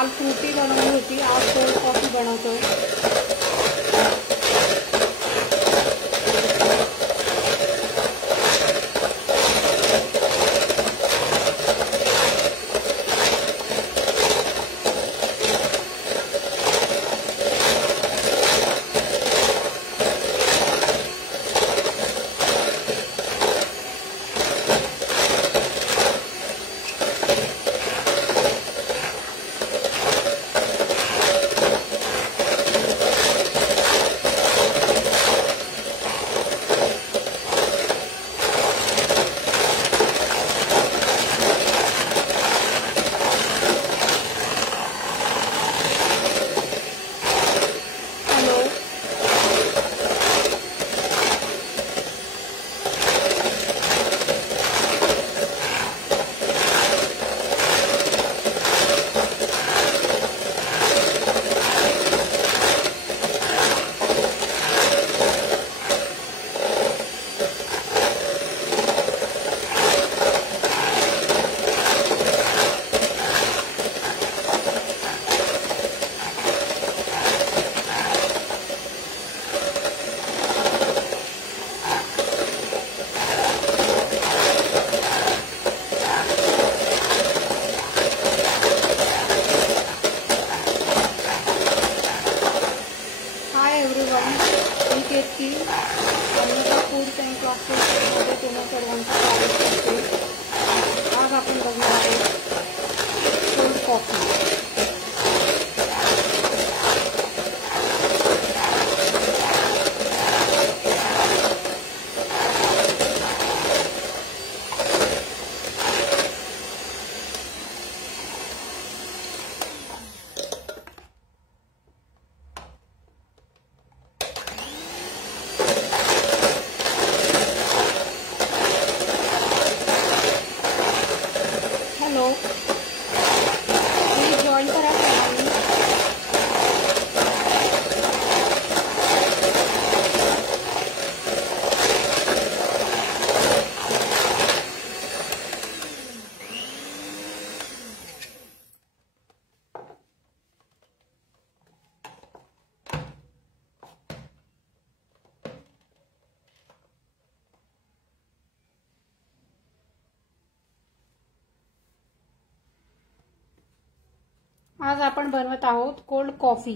काल फ्रुटी बनवली होती, आज कोल्ड कॉफी बनवतोय। फूड्स अँड क्लासेसमध्ये तुम्हा सर्वांचं स्वागत करते। आज आपण बघणार आहोत कोल्ड कॉफी। प्लीज जॉइन करा चॅनल। आज आपण बनवत आहोत कोल्ड कॉफी।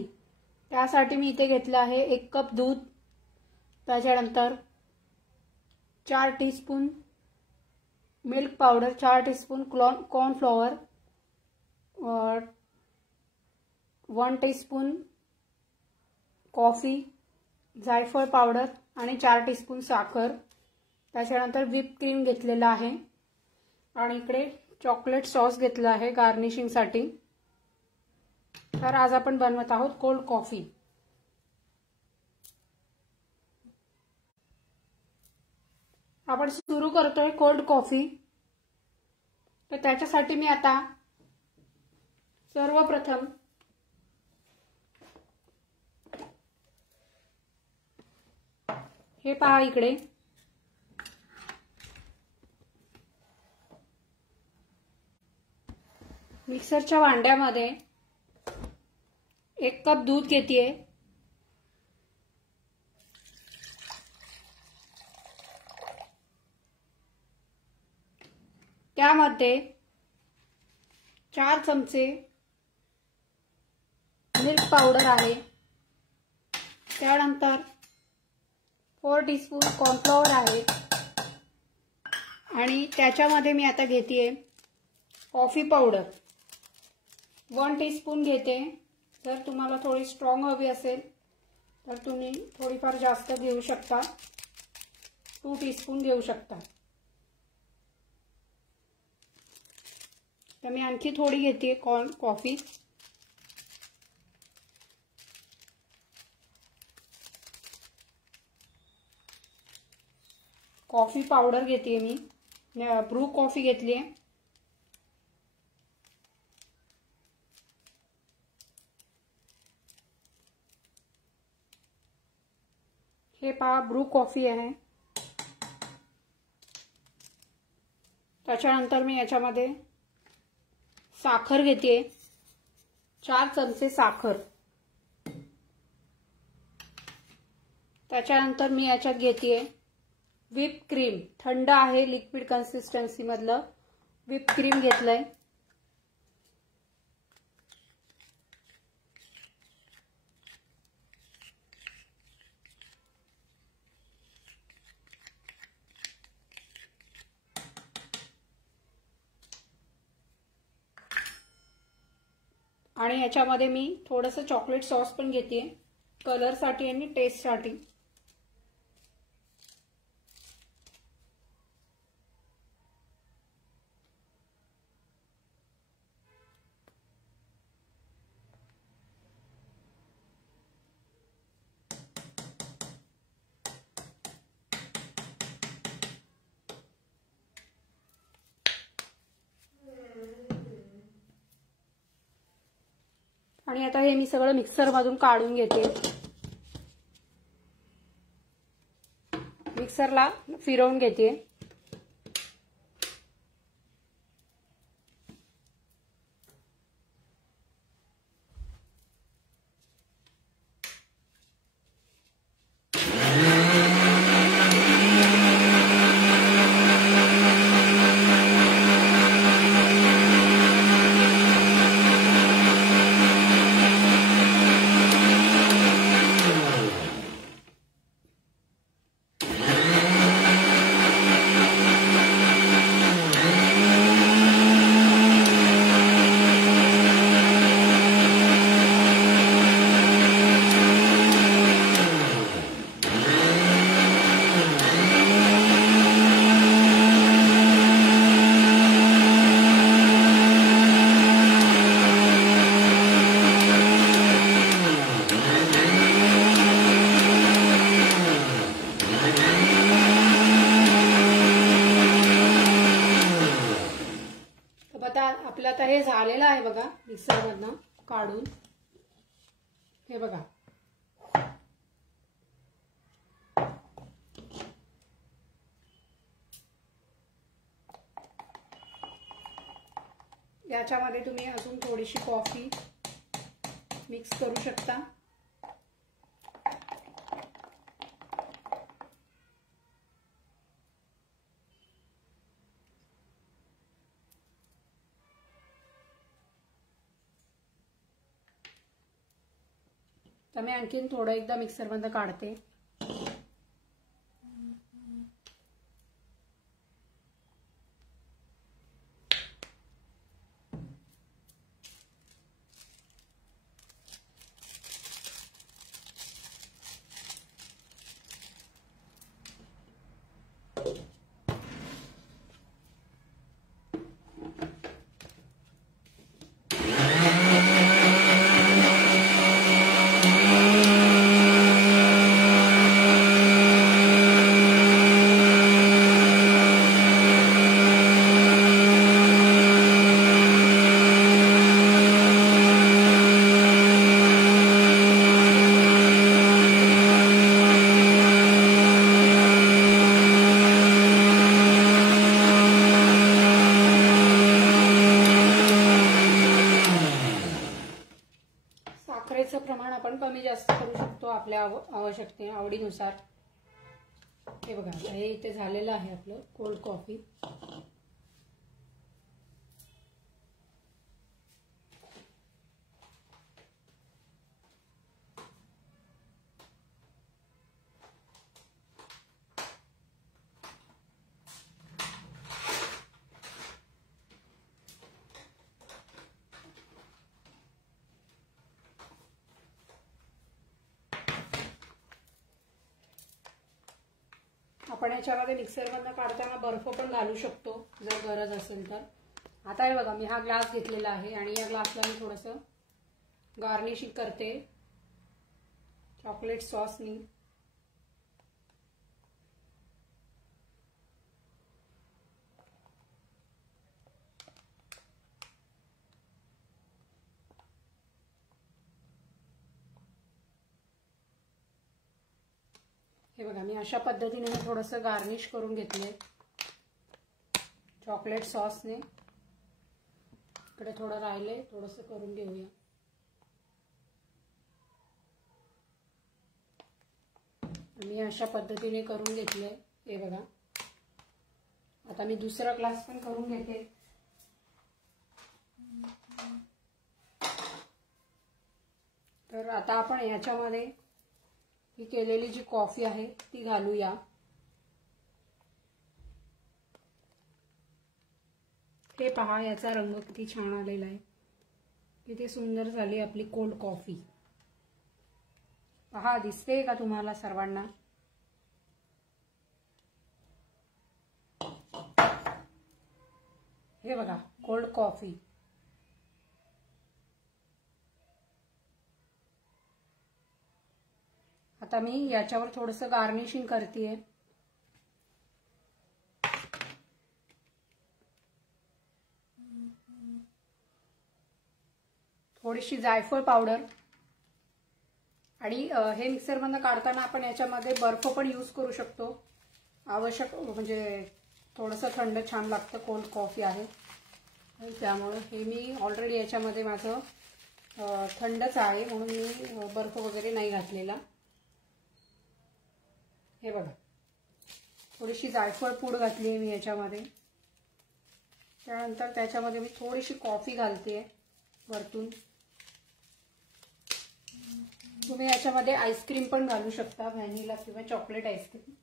त्यासाठी मी इथे घेतलं आहे 1 कप दूध, त्याच्यानंतर 4 teaspoon milk powder, 4 teaspoon cornflour, 1 teaspoon coffee, जायफळ पावडर आणि 4 टीस्पून साखर। त्याच्यानंतर व्हिप क्रीम घेतलेला आहे आणि इकडे चॉकलेट सॉस घेतला आहे गार्निशिंग साठी। तर आज आपण बनवत आहोत कोल्ड कॉफी। आपण सुरू करतोय कोल्ड कॉफी। तर त्याच्यासाठी मी आता सर्वप्रथम हे पहा, इकडे मिक्सरच्या भांड्यामध्ये 1 कप दूध घेतीये, त्यामध्ये 4 चमचे मिल्क पावडर आहे, त्यानंतर 4 टीस्पून कॉर्नफ्लॉवर आहे आणि त्याच्यामध्ये मी आता घेतीये कॉफी पावडर 1 टीस्पून घेते। जर तुम्हाला थोडी स्ट्रॉंग हवी असेल तर तुम्ही थोडीफार जास्त घेऊ शकता, 2 टीस्पून घेऊ शकता। तर मी आणखी थोडी घेते कॉफी। कॉफी पावडर घेते मी, ब्रू कॉफी घेतली आहे। हे पहा, ब्रू कॉफी आहे। त्याच्यानंतर मी याच्यामध्ये साखर घेते, 4 चमचे साखर, त्याच्यानंतर मी याच्यात घेतेय व्हिप क्रीम. थंड आहे, लिक्विड कन्सिस्टन्सी मधलं व्हिप क्रीम घेतलंय. आणि याच्यामध्ये मी थोडंसं चॉकलेट सॉस पण घेतेय कलर साठी आणि टेस्ट साठी. आणि आता हे मी सगळं मिक्सर मधून काढून घेते. मिक्सरला फिरवून घेते. आपलं आता हे झालेलं आहे बघा, मिक्सर मधनं काढून. हे बघा, याच्यामध्ये तुम्ही अजून थोडीशी कॉफी मिक्स करू शकता. तर मी आणखीन थोडं एकदा मिक्सर मधनं काढते. साखरेचं प्रमाण आपण कमी जास्त करू शकतो आपल्या आवडीनुसार. हे बघा, हे इथे झालेलं आहे आपलं कोल्ड कॉफी. आपण याच्यामध्ये मिक्सर मधनं काढताना बर्फ पण घालू शकतो जर गरज असेल तर. आता हे बघा, मी हा ग्लास घेतलेला आहे आणि या ग्लासला मी थोडंसं गार्निशिंग करते चॉकलेट सॉसनी. हे बघा, मी अशा पद्धतीने थोडंसं गार्निश करून घेतले चॉकलेट सॉसने. इकडे थोडं राहिले, थोडंसं करून घेऊया. मी अशा पद्धतीने करून घेतले. हे बघा, आता मी दुसरा ग्लास पण करून घेते. तर आता आपण याच्यामध्ये ही केलेली जी कॉफी आहे ती घालूया. हे पहा, याचा रंग किती छान आलेला आहे. किती सुंदर झाली आपली कोल्ड कॉफी. पहा, दिसते का तुम्हाला सर्वांना? हे बघा, कोल्ड कॉफी. आता मी याच्यावर थोडंसं गार्निशिंग करतेय. थोडीशी जायफळ पावडर आणि हे मिक्सरमधून काढताना आपण याच्यामध्ये बर्फ पण यूज करू शकतो. आवश्यक म्हणजे थोडंसं थंड छान लागतं. कोल्ड कॉफी आहे त्यामुळे हे मी ऑलरेडी याच्यामध्ये माझं थंडच आहे म्हणून मी बर्फ वगैरे नाही घातलेला. हे बघा, थोडीशी जायफळ पूड घातली आहे मी याच्यामध्ये. त्यानंतर त्याच्यामध्ये मी थोडीशी कॉफी घालते वरतून. तुम्ही याच्यामध्ये आईस्क्रीम पण घालू शकता, व्हॅनिला किंवा चॉकलेट आईस्क्रीम.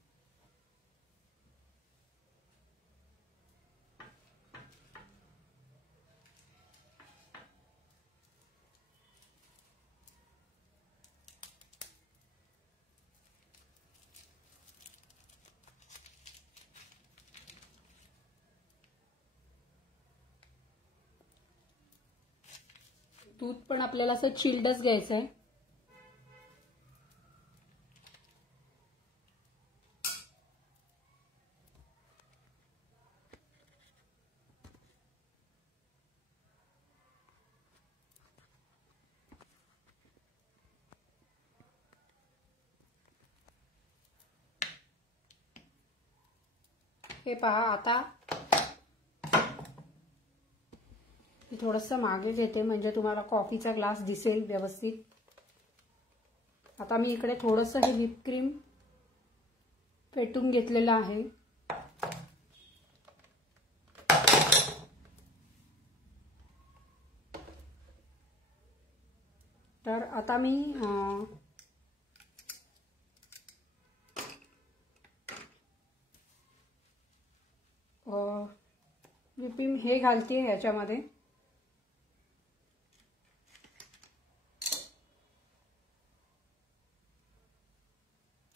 दूध पण आपल्याला असं चिल्डच घ्यायचं आहे. हे पहा, आता थोडंसं मागे घेते म्हणजे तुम्हाला कॉफीचा ग्लास दिसेल व्यवस्थित. आता मी इकडे थोडंसं हे व्हिप क्रीम फेटून घेतलेलं आहे. तर आता मी व्हिपिंग हे घालते याच्यामध्ये.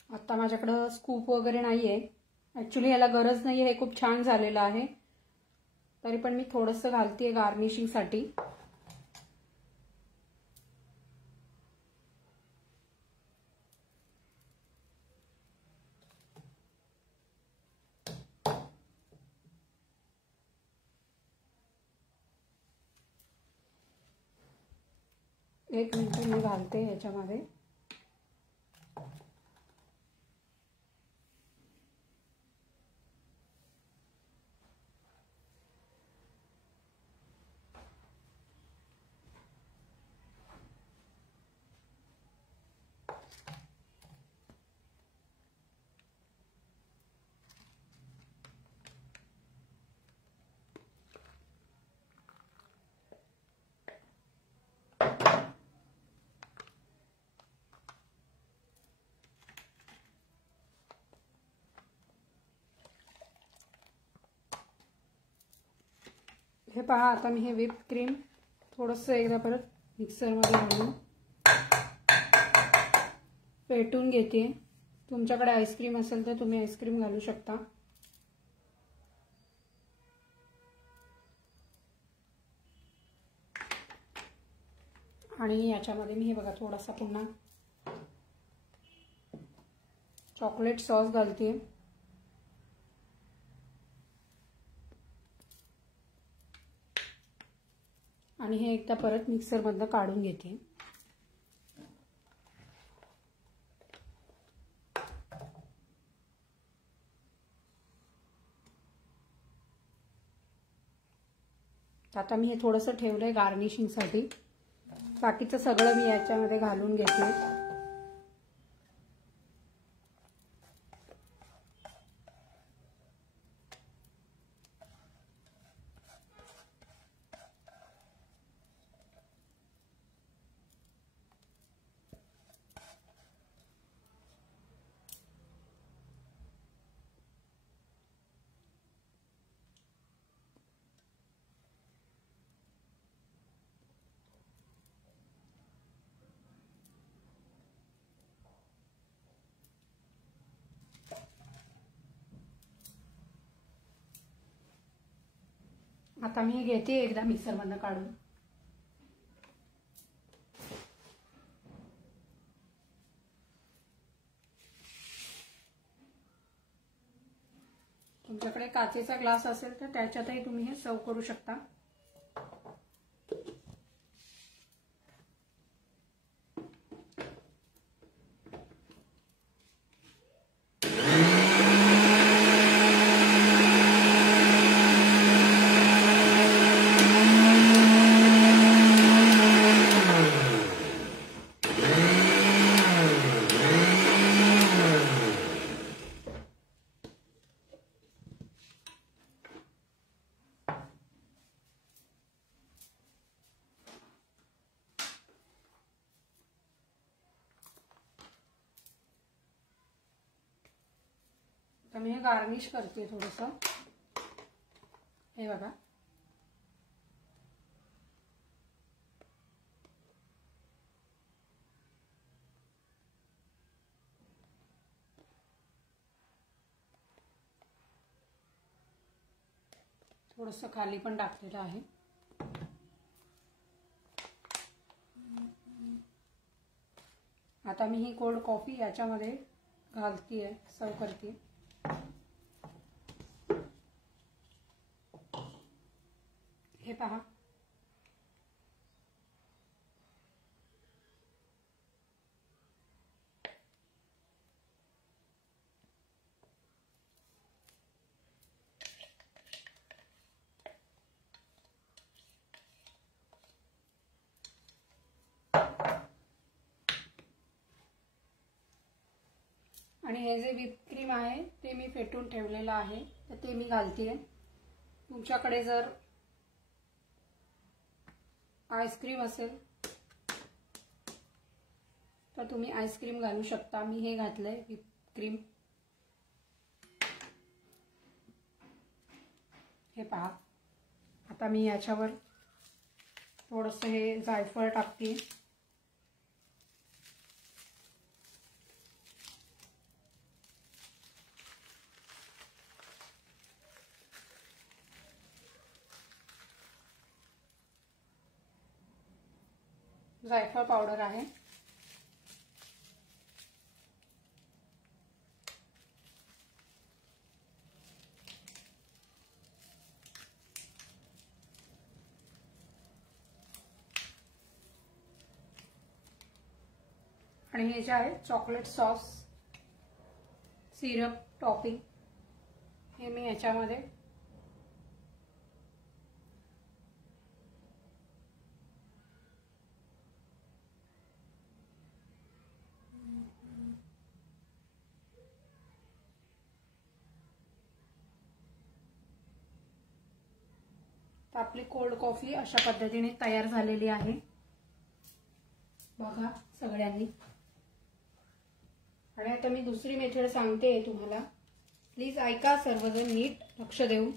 आता माझ्याकडं स्कूप वगैरे नाहीये. ॲक्च्युली याला गरज नाहीये, हे खूप छान झालेलं आहे. तरी पण मी थोडंसं घालते गार्निशिंगसाठी. एक मिनिट मी घालते याच्यामध्ये. हे पहा, आता मी हे व्हिप क्रीम थोडंसं एकदा परत मिक्सरमध्ये घालून फेटून घेते. तुमच्याकडे आईस्क्रीम असेल तर तुम्ही आईस्क्रीम घालू शकता. आणि याच्यामध्ये मी हे बघा थोडासा पुन्हा चॉकलेट सॉस घालते. आणि हे एकदा परत मिक्सरमधनं काढून घेते. आता मी हे थोडंसं ठेवलंय गार्निशिंगसाठी. बाकीचं सगळं मी याच्यामध्ये घालून घेते. आता मी घेते एकदा मिक्सरमधनं काढून. तुमच्याकडे काचेचा ग्लास असेल तर त्याच्यातही तुम्ही हे सर्व करू शकता. तर मी हे गार्निश करते थोडंसं. हे बघा, थोडंसं खाली पण टाकलेलं आहे. आता मी ही कोल्ड कॉफी याच्यामध्ये घालतीये, सर्व करते. हे पहा, आणि हे जे व्हिप क्रीम आहे ते मी फेटून ठेवलेलं आहे, तर ते मी घालतीये. तुमच्याकडे जर आईस्क्रीम असेल तर तुम्ही आईस्क्रीम घालू शकता. मी हे घातलंय व्हिप क्रीम. हे पहा, आता मी याच्यावर थोडंसं हे जायफळ टाकते. जायफळ पावडर आहे. आणि हे जे आहे चॉकलेट सॉस सिरप टॉपिंग, हे मी याच्यामध्ये तर आपली कोल्ड कॉफी अशा पद्धतीने तयार झालेली आहे. बघा सगळ्यांनी. आणि आता मी दुसरी मेथड सांगते तुम्हाला, प्लीज ऐका सर्वजण नीट लक्ष देऊन.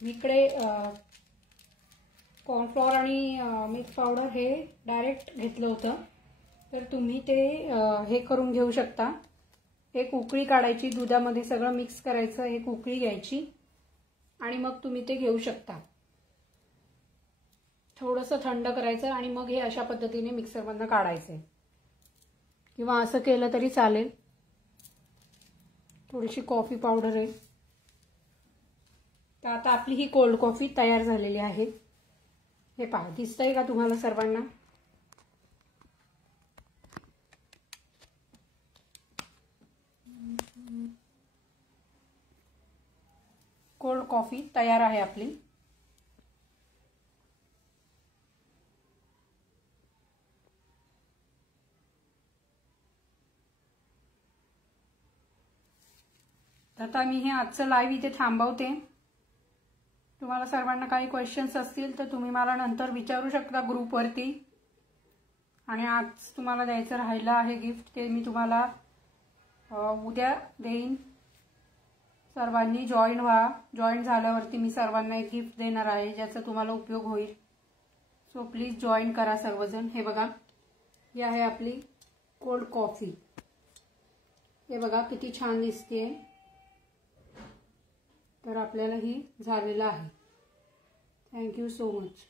मी इकडे कॉर्नफ्लॉवर आणि मिल्क पावडर हे डायरेक्ट घेतलं होतं, तर तुम्ही ते हे करून घेऊ शकता. एक उकळी काढायची, दुधामध्ये सगळं मिक्स करायचं, एक उकळी घ्यायची आणि मग तुम्ही ते घेऊ शकता. थोडंसं थंड करायचं आणि मग हे अशा पद्धतीने मिक्सरमधनं काढायचं, किंवा असं केलं तरी चालेल. थोडीशी कॉफी पावडर आहे. तर आता आपली ही कोल्ड कॉफी तयार झालेली आहे. हे पहा, दिसतंय का तुम्हाला सर्वांना? कोल्ड कॉफी तयार आहे आपली. आता मी हे आजचं लाईव्ह इथे थांबवते. तुम्हाला सर्वांना काही क्वेश्चन्स असतील तर तुम्ही मला नंतर विचारू शकता ग्रुपवरती. आणि आज तुम्हाला द्यायचं राहिलं आहे गिफ्ट, ते मी तुम्हाला उद्या देईन. सर्वांनी जॉईन व्हा. जॉईन झाल्यावरती मी सर्वांना एक गिफ्ट देणार आहे ज्याचा तुम्हाला उपयोग होईल. सो प्लीज जॉईन करा सर्वजण. हे बघा, ही आहे आपली कोल्ड कॉफी. हे बघा किती छान दिसते. तर आपल्याला ही झालेलं आहे. Thank you so much.